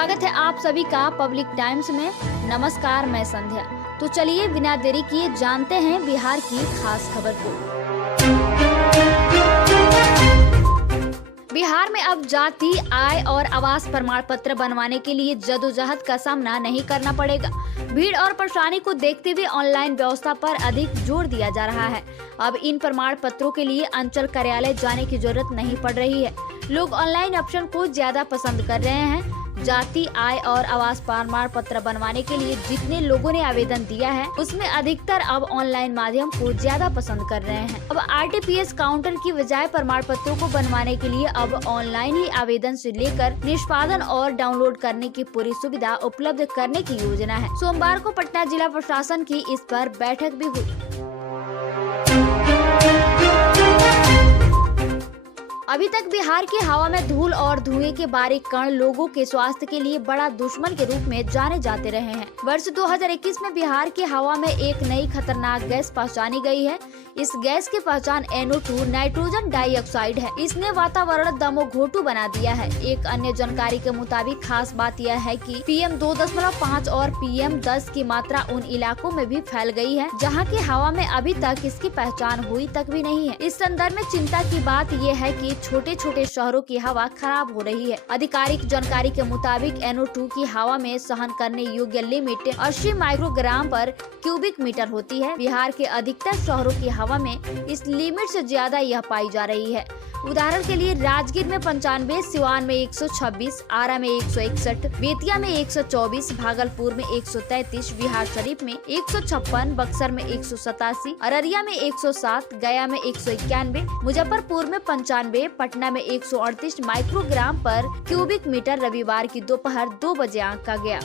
स्वागत है आप सभी का पब्लिक टाइम्स में। नमस्कार, मैं संध्या। तो चलिए बिना देरी किए जानते हैं बिहार की खास खबर को। बिहार में अब जाति, आय और आवास प्रमाण पत्र बनवाने के लिए जदोजहद का सामना नहीं करना पड़ेगा। भीड़ और परेशानी को देखते हुए ऑनलाइन व्यवस्था पर अधिक जोर दिया जा रहा है। अब इन प्रमाण पत्रों के लिए अंचल कार्यालय जाने की जरूरत नहीं पड़ रही है। लोग ऑनलाइन ऑप्शन को ज्यादा पसंद कर रहे हैं। जाति, आय और आवास प्रमाण पत्र बनवाने के लिए जितने लोगों ने आवेदन दिया है, उसमें अधिकतर अब ऑनलाइन माध्यम को ज्यादा पसंद कर रहे हैं। अब आरटीपीएस काउंटर की बजाय प्रमाण पत्रों को बनवाने के लिए अब ऑनलाइन ही आवेदन से लेकर निष्पादन और डाउनलोड करने की पूरी सुविधा उपलब्ध करने की योजना है। सोमवार को पटना जिला प्रशासन की इस पर बैठक भी हुई। अभी तक बिहार की हवा में धूल और धुएं के बारीक कण लोगों के स्वास्थ्य के लिए बड़ा दुश्मन के रूप में जाने जाते रहे हैं। वर्ष 2021 में बिहार की हवा में एक नई खतरनाक गैस पहचानी गई है। इस गैस की पहचान NO2 नाइट्रोजन डाइऑक्साइड है। इसने वातावरण दमोघोटू बना दिया है। एक अन्य जानकारी के मुताबिक खास बात यह है कि PM 2.5 और PM 10 की मात्रा उन इलाकों में भी फैल गई है जहाँ की हवा में अभी तक इसकी पहचान हुई तक भी नहीं है। इस संदर्भ में चिंता की बात यह है कि छोटे छोटे शहरों की हवा खराब हो रही है। आधिकारिक जानकारी के मुताबिक NO2 की हवा में सहन करने योग्य लिमिट 80 माइक्रोग्राम पर क्यूबिक मीटर होती है। बिहार के अधिकतर शहरों की हवा में इस लिमिट से ज्यादा यह पाई जा रही है। उदाहरण के लिए राजगीर में 95, सिवान में 126, आरा में 161, बेतिया में 124, भागलपुर में 133, बिहारशरीफ में 156, बक्सर में 187, अररिया में 107, गया में 191, मुजफ्फरपुर में 95, पटना में 138 माइक्रोग्राम पर क्यूबिक मीटर रविवार की दोपहर 2 बजे आंका गया।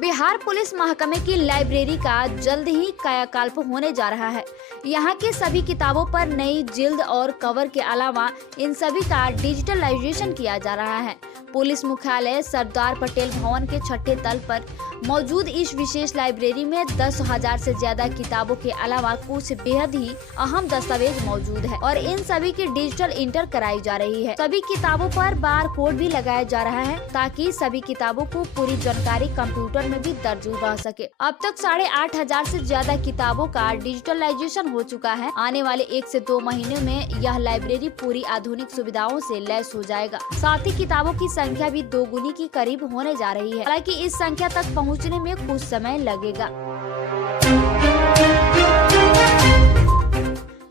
बिहार पुलिस महकमे की लाइब्रेरी का जल्द ही कायाकल्प होने जा रहा है। यहाँ की सभी किताबों पर नई जिल्द और कवर के अलावा इन सभी का डिजिटलाइजेशन किया जा रहा है। पुलिस मुख्यालय सरदार पटेल भवन के 6ठे तल पर मौजूद इस विशेष लाइब्रेरी में 10,000 से ज्यादा किताबों के अलावा कुछ बेहद ही अहम दस्तावेज मौजूद है और इन सभी की डिजिटल इंटर कराई जा रही है। सभी किताबों पर बार कोड भी लगाया जा रहा है ताकि सभी किताबों को पूरी जानकारी कंप्यूटर में भी दर्ज रह सके। अब तक 8,500 से ज्यादा किताबों का डिजिटलाइजेशन हो चुका है। आने वाले 1 से 2 महीने में यह लाइब्रेरी पूरी आधुनिक सुविधाओं से लैस हो जाएगा। साथ ही किताबों की संख्या भी 2 गुनी की करीब होने जा रही है। हालांकि इस संख्या तक पहुंचने में कुछ समय लगेगा।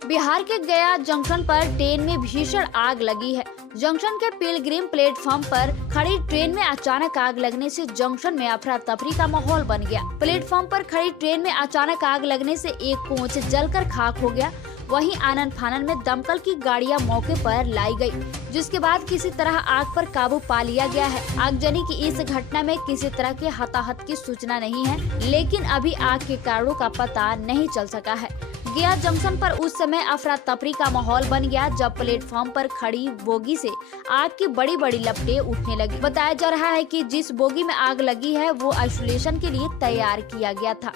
बिहार के गया जंक्शन पर ट्रेन में भीषण आग लगी है। जंक्शन के पिलग्रिम प्लेटफॉर्म पर खड़ी ट्रेन में अचानक आग लगने से जंक्शन में अफरा तफरी का माहौल बन गया। प्लेटफॉर्म पर खड़ी ट्रेन में अचानक आग लगने से एक कोच जलकर खाक हो गया। वहीं आनन फानन में दमकल की गाड़ियां मौके पर लाई गई, जिसके बाद किसी तरह आग पर काबू पा लिया गया है। आगजनी की इस घटना में किसी तरह के हताहत की सूचना नहीं है, लेकिन अभी आग के कारणों का पता नहीं चल सका है। गया जंक्शन पर उस समय अफरा तफरी का माहौल बन गया जब प्लेटफॉर्म पर खड़ी बोगी से आग की बड़ी बड़ी लपटें उठने लगी। बताया जा रहा है कि जिस बोगी में आग लगी है वो आइसोलेशन के लिए तैयार किया गया था।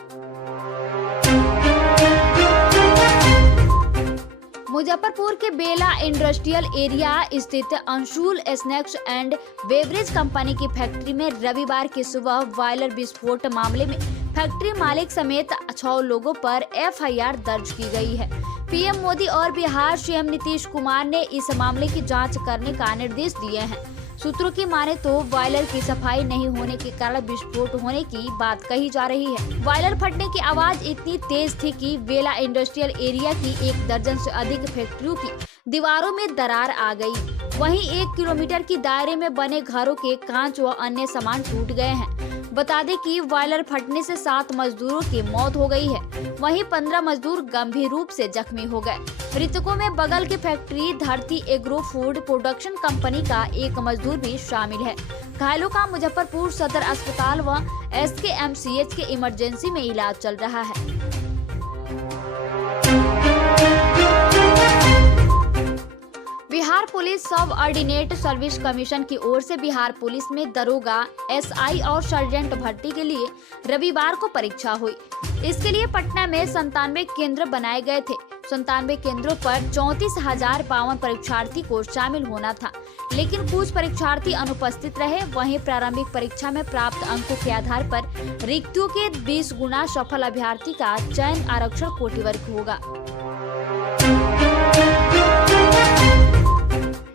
मुजफ्फरपुर के बेला इंडस्ट्रियल एरिया स्थित Anshul snacks and beverage company की फैक्ट्री में रविवार की सुबह बॉयलर विस्फोट मामले में फैक्ट्री मालिक समेत 6 लोगों पर FIR दर्ज की गई है। PM मोदी और बिहार CM नीतीश कुमार ने इस मामले की जांच करने का निर्देश दिए हैं। सूत्रों की माने तो बॉयलर की सफाई नहीं होने के कारण विस्फोट होने की बात कही जा रही है। बॉयलर फटने की आवाज इतनी तेज थी कि बेला इंडस्ट्रियल एरिया की 1 दर्जन से अधिक फैक्ट्रियों की दीवारों में दरार आ गई। वहीं 1 किलोमीटर की दायरे में बने घरों के कांच व अन्य सामान टूट गए हैं। बता दें कि बॉयलर फटने से 7 मजदूरों की मौत हो गई है। वहीं 15 मजदूर गंभीर रूप से जख्मी हो गए। मृतकों में बगल की फैक्ट्री धरती एग्रो फूड प्रोडक्शन कंपनी का 1 मजदूर भी शामिल है। घायलों का मुजफ्फरपुर सदर अस्पताल व SKMCH के इमरजेंसी में इलाज चल रहा है। बिहार पुलिस सब ऑर्डिनेट सर्विस कमीशन की ओर से बिहार पुलिस में दरोगा, SI और सर्जेंट भर्ती के लिए रविवार को परीक्षा हुई। इसके लिए पटना में 97 केंद्र बनाए गए थे। 97 केंद्रों पर 34,052 परीक्षार्थी को शामिल होना था, लेकिन कुछ परीक्षार्थी अनुपस्थित रहे। वहीं प्रारंभिक परीक्षा में प्राप्त अंकों के आधार पर रिक्तियों के 20 गुना सफल अभ्यर्थी का चयन आरक्षण कोटिवर्ग होगा।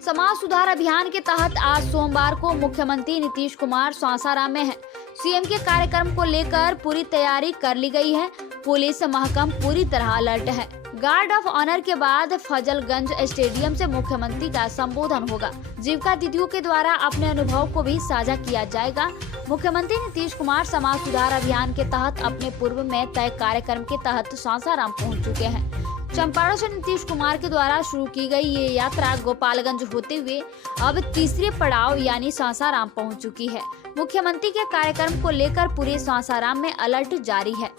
समाज सुधार अभियान के तहत आज सोमवार को मुख्यमंत्री नीतीश कुमार सासाराम में हैं। सीएम के कार्यक्रम को लेकर पूरी तैयारी कर ली गई है। पुलिस महकम पूरी तरह अलर्ट है। गार्ड ऑफ ऑनर के बाद फजलगंज स्टेडियम से मुख्यमंत्री का संबोधन होगा। जीविका दीदियों के द्वारा अपने अनुभव को भी साझा किया जाएगा। मुख्यमंत्री नीतीश कुमार समाज सुधार अभियान के तहत अपने पूर्व में तय कार्यक्रम के तहत सासाराम पहुंच चुके हैं। चंपारण से नीतीश कुमार के द्वारा शुरू की गई ये यात्रा गोपालगंज होते हुए अब तीसरे पड़ाव यानी सासाराम पहुंच चुकी है। मुख्यमंत्री के कार्यक्रम को लेकर पूरे सासाराम में अलर्ट जारी है।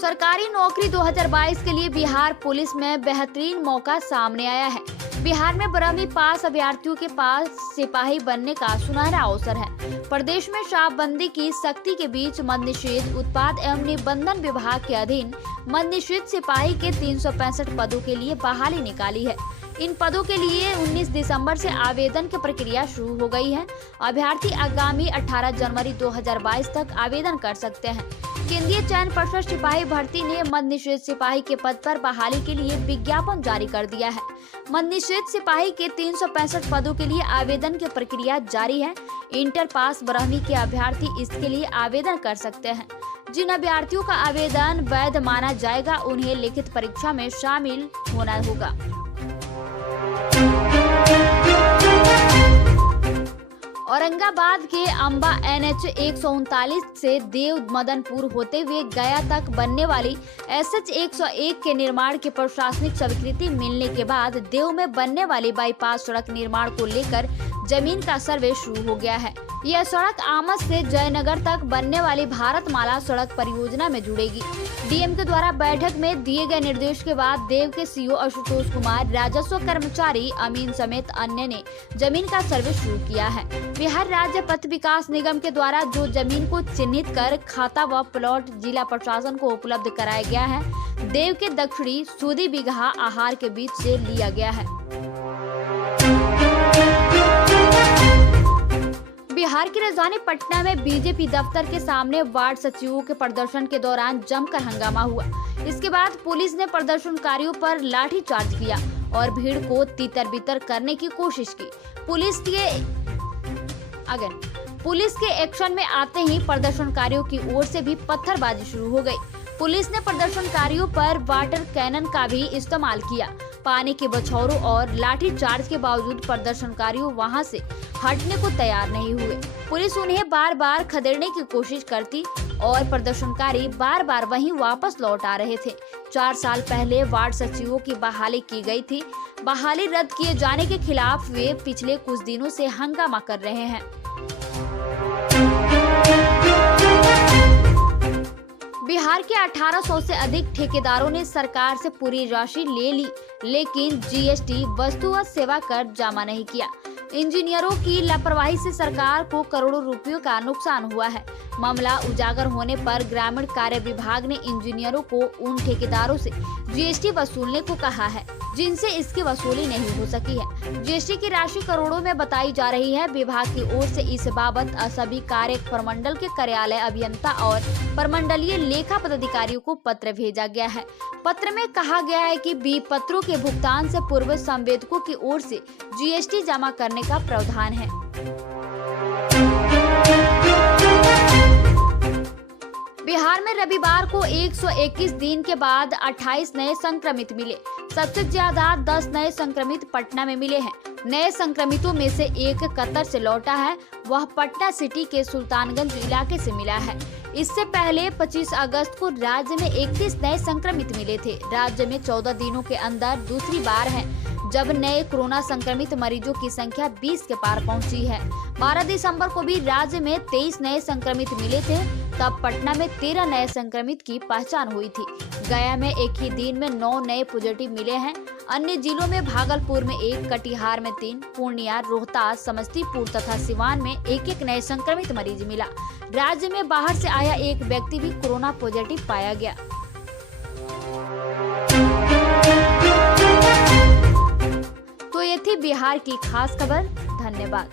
सरकारी नौकरी 2022 के लिए बिहार पुलिस में बेहतरीन मौका सामने आया है। बिहार में 12वीं पास अभ्यर्थियों के पास सिपाही बनने का सुनहरा अवसर है। प्रदेश में शराबबंदी की सख्ती के बीच मद्य निषेध उत्पाद एवं निबंधन विभाग के अधीन मद्य निषेध सिपाही के 365 पदों के लिए बहाली निकाली है। इन पदों के लिए 19 दिसंबर से आवेदन की प्रक्रिया शुरू हो गई है। अभ्यर्थी आगामी 18 जनवरी 2022 तक आवेदन कर सकते हैं। केंद्रीय चयन पर्षद सिपाही भर्ती ने मद्य निषेध सिपाही के पद पर बहाली के लिए विज्ञापन जारी कर दिया है। मद्य निषेध सिपाही के 365 पदों के लिए आवेदन की प्रक्रिया जारी है। इंटर पास 12वीं के अभ्यर्थी इसके लिए आवेदन कर सकते हैं। जिन अभ्यर्थियों का आवेदन वैध माना जाएगा उन्हें लिखित परीक्षा में शामिल होना होगा। औरंगाबाद के अंबा NH 139 से देव मदनपुर होते हुए गया तक बनने वाली SH 101 के निर्माण की प्रशासनिक स्वीकृति मिलने के बाद देव में बनने वाली बाईपास सड़क निर्माण को लेकर जमीन का सर्वे शुरू हो गया है। यह सड़क आमद से जयनगर तक बनने वाली भारतमाला सड़क परियोजना में जुड़ेगी। डीएम के द्वारा बैठक में दिए गए निर्देश के बाद देव के सीओ आशुतोष कुमार, राजस्व कर्मचारी अमीन समेत अन्य ने जमीन का सर्वे शुरू किया है। बिहार राज्य पथ विकास निगम के द्वारा जो जमीन को चिन्हित कर खाता व प्लॉट जिला प्रशासन को उपलब्ध कराया गया है। देव के दक्षिणी सूदी बिगहा आहार के बीच से लिया गया है। बिहार की राजधानी पटना में बीजेपी दफ्तर के सामने वार्ड सचिवों के प्रदर्शन के दौरान जमकर हंगामा हुआ। इसके बाद पुलिस ने प्रदर्शनकारियों पर लाठीचार्ज किया और भीड़ को तितर-बितर करने की कोशिश की। पुलिस के एक्शन में आते ही प्रदर्शनकारियों की ओर से भी पत्थरबाजी शुरू हो गई। पुलिस ने प्रदर्शनकारियों पर वाटर कैनन का भी इस्तेमाल किया। पानी के बछौरों और लाठीचार्ज के बावजूद प्रदर्शनकारियों वहां से हटने को तैयार नहीं हुए। पुलिस उन्हें बार बार खदेड़ने की कोशिश करती और प्रदर्शनकारी बार बार वहीं वापस लौट आ रहे थे। 4 साल पहले वार्ड सचिवों की बहाली की गई थी। बहाली रद्द किए जाने के खिलाफ वे पिछले कुछ दिनों से हंगामा कर रहे हैं। बिहार के 1800 से अधिक ठेकेदारों ने सरकार से पूरी राशि ले ली, लेकिन जीएसटी वस्तु व सेवा कर जमा नहीं किया। इंजीनियरों की लापरवाही से सरकार को करोड़ों रुपयों का नुकसान हुआ है। मामला उजागर होने पर ग्रामीण कार्य विभाग ने इंजीनियरों को उन ठेकेदारों से जीएसटी वसूलने को कहा है जिनसे इसकी वसूली नहीं हो सकी है। जीएसटी की राशि करोड़ों में बताई जा रही है। विभाग की ओर से इस बाबत सभी कार्य प्रमंडल के कार्यालय अभियंता और प्रमंडलीय लेखा पदाधिकारियों को पत्र भेजा गया है। पत्र में कहा गया है कि बी पत्रों के भुगतान से पूर्व संवेदकों की ओर से जीएसटी जमा करने का प्रावधान है। बिहार में रविवार को 121 दिन के बाद 28 नए संक्रमित मिले। सबसे ज्यादा 10 नए संक्रमित पटना में मिले हैं। नए संक्रमितों में से एक कतर से लौटा है। वह पटना सिटी के सुल्तानगंज इलाके से मिला है। इससे पहले 25 अगस्त को राज्य में 31 नए संक्रमित मिले थे। राज्य में 14 दिनों के अंदर दूसरी बार है जब नए कोरोना संक्रमित मरीजों की संख्या 20 के पार पहुंची है। 12 दिसंबर को भी राज्य में 23 नए संक्रमित मिले थे। तब पटना में 13 नए संक्रमित की पहचान हुई थी। गया में एक ही दिन में 9 नए पॉजिटिव मिले हैं। अन्य जिलों में भागलपुर में 1, कटिहार में 3, पूर्णिया, रोहतास, समस्तीपुर तथा सिवान में 1-1 नए संक्रमित मरीज मिला। राज्य में बाहर से आया एक व्यक्ति भी कोरोना पॉजिटिव पाया गया। तो ये थी बिहार की खास खबर। धन्यवाद।